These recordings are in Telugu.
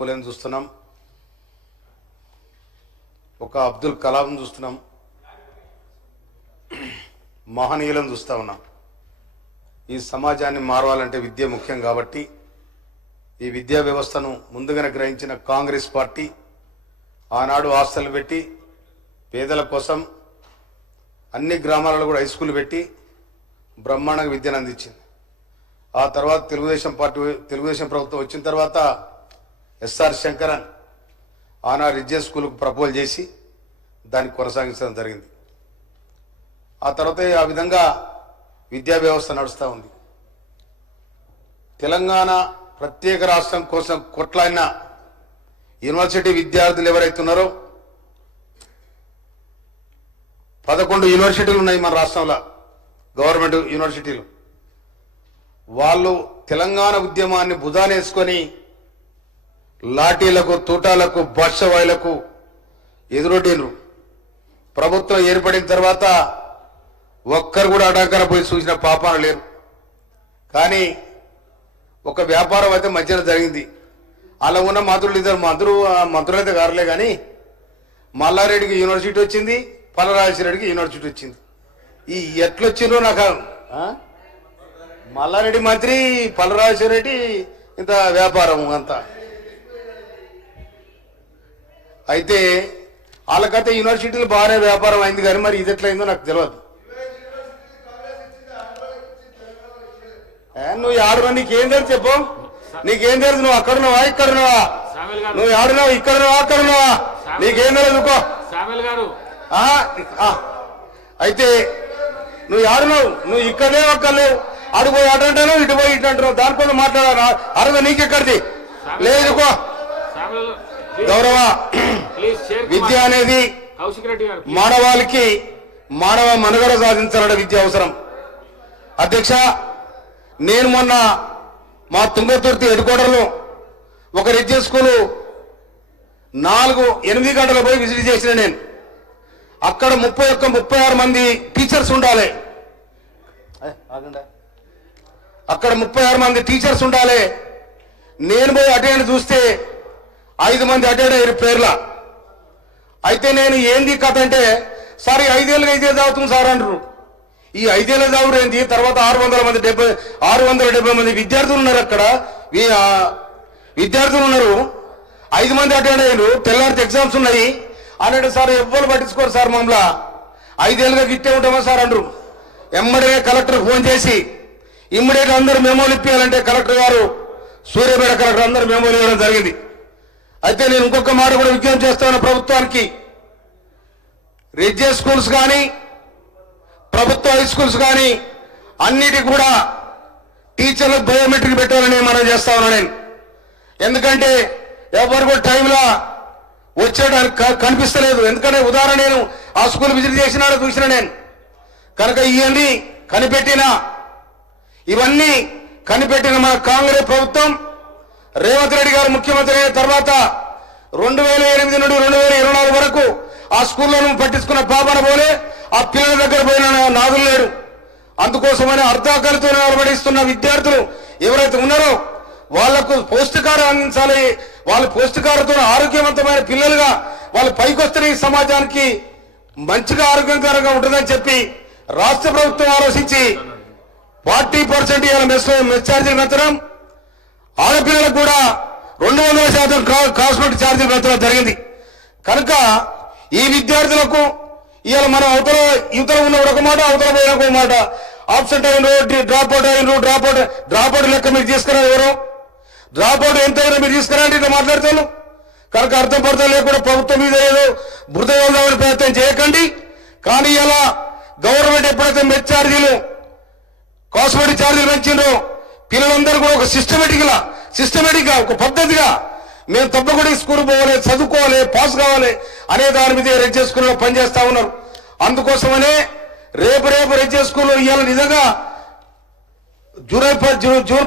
పూలేని చూస్తున్నాం, ఒక అబ్దుల్ కలాం చూస్తున్నాం, మహనీయులను చూస్తూ ఉన్నాం. ఈ సమాజాన్ని మారవాలంటే విద్య ముఖ్యం కాబట్టి ఈ విద్యా వ్యవస్థను ముందుగానే గ్రహించిన కాంగ్రెస్ పార్టీ ఆనాడు హాస్టల్ పెట్టి పేదల కోసం అన్ని గ్రామాలలో కూడా హై స్కూల్ పెట్టి బ్రహ్మాండంగా విద్యను అందించింది. ఆ తర్వాత తెలుగుదేశం ప్రభుత్వం వచ్చిన తర్వాత ఎస్ఆర్ శంకరన్ ఆనాడు రిజియన్ స్కూల్కు ప్రపోజ్ చేసి దాన్ని కొనసాగించడం జరిగింది. ఆ తర్వాత ఆ విధంగా విద్యా వ్యవస్థ నడుస్తూ ఉంది. తెలంగాణ ప్రత్యేక రాష్ట్రం కోసం కొట్లాడిన యూనివర్సిటీ విద్యార్థులు ఎవరైతే ఉన్నారో 11 యూనివర్సిటీలు ఉన్నాయి మన రాష్ట్రంలో, గవర్నమెంట్ యూనివర్సిటీలు. వాళ్ళు తెలంగాణ ఉద్యమాన్ని భుజానేసుకొని లాఠీలకు, తూటాలకు, భాషవాయులకు ఎదురొడ్డిను. ప్రభుత్వం ఏర్పడిన తర్వాత ఒక్కరు కూడా అడాకర పోయి చూసిన పాపాన లేరు. కానీ ఒక వ్యాపారం అయితే మధ్యన జరిగింది. అలా ఉన్న మంత్రులైతే కారలే కానీ మల్లారెడ్డికి యూనివర్సిటీ వచ్చింది, పల్లరాజేశ్వరరెడ్డికి యూనివర్సిటీ వచ్చింది. ఈ ఎట్లొచ్చిందో నాకు మల్లారెడ్డి మంత్రి, పల్లరాజేశ్వరరెడ్డి ఇంత వ్యాపారం అంతా. అయితే వాళ్ళకైతే యూనివర్సిటీలు బాగానే వ్యాపారం అయింది కానీ మరి ఇది ఎట్లయిందో నాకు తెలియదు. నువ్వు ఆడున్నావు, నీకేం తెలుసు చెప్పు, నీకేం తెలుసు? నువ్వు అక్కడున్నావా ఇక్కడున్నావా? నువ్వు ఆడున్నావు ఇక్కడున్నావా అక్కడున్నావా? నీకేం తెలుసుకో. అయితే నువ్వు ఆడున్నావు, నువ్వు ఇక్కడనే ఒక్కలేవు, అడుగు అటు అంటాను, ఇటు పోయి ఇటు అంటున్నావు. దానికోసం మాట్లాడాలి అరవై నీకెక్కడిది లేదుకో. గౌరవ విద్య అనేది మానవాళికి మానవ మనుగడ సాధించాలన్న విద్య అవసరం. అధ్యక్ష, నేను మొన్న మా తుంగతుర్తి హెడ్క్వార్టర్లో ఒక రిజియన్ స్కూలు 8 గంటల పోయి విజిట్ చేసిన నేను. అక్కడ 36 మంది టీచర్స్ ఉండాలి. అక్కడ 36 మంది టీచర్స్ ఉండాలి. నేను పోయి అటెండ్ చూస్తే 5 మంది అటెండ్ అయ్యారు పేర్ల. అయితే నేను ఏంది కథ అంటే, సార్ 5 ఏళ్ళుగా ఇదే చదువుతుంది సార్ అంటారు. ఈ 5 ఏళ్ళ చదువు ఏంది? తర్వాత 670 మంది విద్యార్థులు ఉన్నారు. అక్కడ విద్యార్థులు ఉన్నారు, 5 మంది అటెండ్ అయ్యారు. తెల్లారితే ఎగ్జామ్స్ ఉన్నాయి అన్నాడు. సార్ ఎవ్వరు పట్టించుకోరు సార్, మమ్మల్ని 5 ఏళ్ళుగా గిట్టే ఉంటామా సార్ అంటారు. ఎమ్మడే కలెక్టర్ ఫోన్ చేసి ఇమ్మీడియట్ అందరూ మెమోలు ఇప్పించాలంటే కలెక్టర్ గారు, సూర్యాపేట కలెక్టర్ అందరూ మెమోలు ఇవ్వడం జరిగింది. అయితే నేను ఇంకొక మాట కూడా విజ్ఞప్తి చేస్తాను ప్రభుత్వానికి. రిజియన్ స్కూల్స్ కానీ ప్రభుత్వ హై స్కూల్స్ కానీ అన్నిటికీ కూడా టీచర్లకు బయోమెట్రిక్ పెట్టాలని మనం చేస్తా ఉన్నా నేను. ఎందుకంటే ఎవరు కూడా టైంలో వచ్చేయడానికి కనిపిస్తలేదు. ఎందుకంటే ఉదాహరణ నేను ఆ స్కూల్ విజిట్ చేసినాడో చూసిన నేను. కనుక ఇవన్నీ కనిపెట్టిన మన కాంగ్రెస్ ప్రభుత్వం, రేవంత్ రెడ్డి గారు ముఖ్యమంత్రి అయిన తర్వాత 2008 నుండి 2024 వరకు ఆ స్కూళ్లను పట్టించుకున్న పాపన పోలే, ఆ పిల్లల దగ్గర పోయిన నాదులు లేడు. అందుకోసమని అర్ధాకలితో నిలబడిస్తున్న విద్యార్థులు ఎవరైతే ఉన్నారో వాళ్లకు పౌష్టికారం అందించాలి. వాళ్ళు పౌష్టికారంతో ఆరోగ్యవంతమైన పిల్లలుగా వాళ్ళు పైకొస్తే ఈ సమాజానికి మంచిగా ఆరోగ్యకరంగా ఉంటుందని చెప్పి రాష్ట్ర ప్రభుత్వం ఆలోచించి 40% మెస్ ఛార్జీలు పెంచడం, ఆడపిల్లలకు కూడా 200% కాస్మెటిక్ ఛార్జీలు పెంచడం జరిగింది. కనుక ఈ విద్యార్థులకు ఇవాళ మనం యువతలో ఉన్నప్పుడు ఒక మాట, అవతల పోయిన ఒక మాట. ఆబ్సెంట్ అయినరు, డ్రాప్ అవుట్ లెక్క మీరు తీసుకురా. ఎవరు డ్రాప్ అవుట్ ఎంత అయినా మీరు తీసుకురండి ఇట్లా మాట్లాడతాను. కనుక అర్థం పడతా లేకుండా ప్రభుత్వం మీద ఏదో బురద వెళ్దామని ప్రయత్నం చేయకండి. కానీ ఇలా గవర్నమెంట్ ఎప్పుడైతే మెస్ ఛార్జీలు, కాస్మెటిక్ ఛార్జీలు పెంచిండ్రో పిల్లలందరూ కూడా ఒక సిస్టమేటిక్ గా ఒక పద్ధతిగా మేము తప్పకుండా స్కూల్ పోవాలి, చదువుకోవాలి, పాస్ కావాలి అనే దాని మీద రిజియన్ స్కూల్లో పనిచేస్తా ఉన్నారు. అందుకోసమనే రేపు రిజియన్ స్కూల్లో ఇవాళ నిజంగా జూన్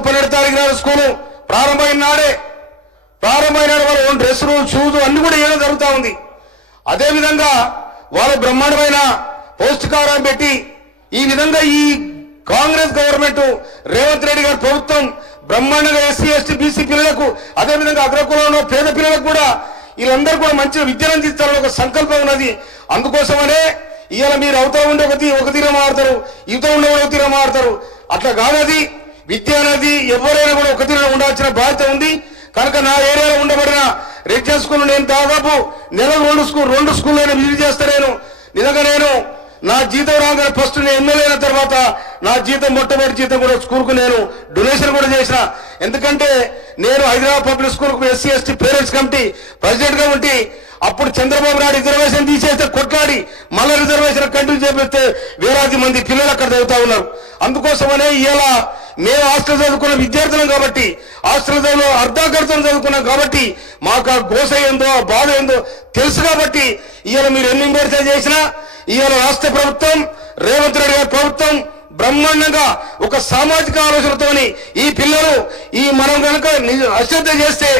12 తారీఖు నాడు స్కూలు ప్రారంభమైన నాడు వాళ్ళ ఓన్ డ్రెస్సులు, షూలు అన్ని కూడా ఏదో జరుగుతూ ఉంది. అదేవిధంగా వాళ్ళు బ్రహ్మాండమైన పౌష్టికారం పెట్టి ఈ విధంగా ఈ కాంగ్రెస్ గవర్నమెంట్ రేవంత్ రెడ్డి గారి ప్రభుత్వం బ్రహ్మాండంగా ఎస్సీ ఎస్టీ బీసీ పిల్లలకు అదేవిధంగా అగ్రకులంలో పేద పిల్లలకు కూడా వీళ్ళందరూ కూడా మంచి విద్యను అందిస్తారని ఒక సంకల్పం ఉన్నది. అందుకోసమనే ఇవాళ మీరు అవతల ఉండే ఒక తీర మారుతారు, యువత ఉండే ఒక తీర మారుతారు. అట్లా కాదది. విద్య అనేది ఎవరైనా కూడా ఒక తీర ఉండాల్సిన బాధ్యత ఉంది. కనుక నా ఏరియాలో ఉండబడిన రెడ్జన్ స్కూల్ నేను దాదాపు నెలకు రెండు స్కూల్ విజిట్ చేస్తా. నేను నా జీతం రాగానే ఫస్ట్ నేను ఎమ్మెల్యే అయిన తర్వాత నా జీతం మొట్టమొదటి జీతం కూడా స్కూల్కు నేను డొనేషన్ కూడా చేసిన. ఎందుకంటే నేను హైదరాబాద్ పబ్లిక్ స్కూల్కు SC ST parents committee president గా ఉండి అప్పుడు చంద్రబాబు నాయుడు రిజర్వేషన్ తీసేస్తే కొట్లాడి మళ్ళీ రిజర్వేషన్ కంటిన్యూ చేపిస్తే వేలాది మంది పిల్లలు అక్కడ చదువుతా ఉన్నారు. అందుకోసమనే ఇలా మేము హాస్టల్ చదువుకున్న విద్యార్థులం కాబట్టి, హాస్టల్లో అర్ధాకర్తలు చదువుకున్నాం కాబట్టి మాకు ఆ గోస ఏందో ఆ బాధ ఏందో తెలుసు. కాబట్టి ఇవాళ మీరు ఎన్ని విమర్శ చేసినా ఇవాళ రాష్ట్ర ప్రభుత్వం రేవంత్ రెడ్డి గారి ప్రభుత్వం బ్రహ్మాండంగా ఒక సామాజిక ఆలోచనతోని ఈ పిల్లలు మనం కనుక అశ్రద్ధ చేస్తే,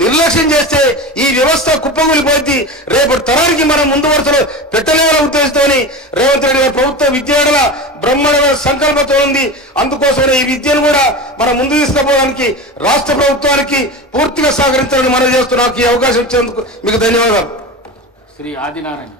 నిర్లక్ష్యం చేస్తే ఈ వ్యవస్థ కుప్పగూలిపోయింది. రేపటి తరానికి మనం ముందు వరుసలో పెట్టలేని ఉద్దేశంతో రేవంత్ రెడ్డి గారి ప్రభుత్వ విద్యార్థుల బ్రహ్మాండమైన సంకల్పంతో ఉంది. అందుకోసమే ఈ విద్యను కూడా మనం ముందు తీసుకుపోవడానికి రాష్ట్ర ప్రభుత్వానికి పూర్తిగా సహకరించాలని మనం చేస్తున్నాం. ఈ అవకాశం ఇచ్చేందుకు మీకు ధన్యవాదాలు. శ్రీ ఆదినారాయణ.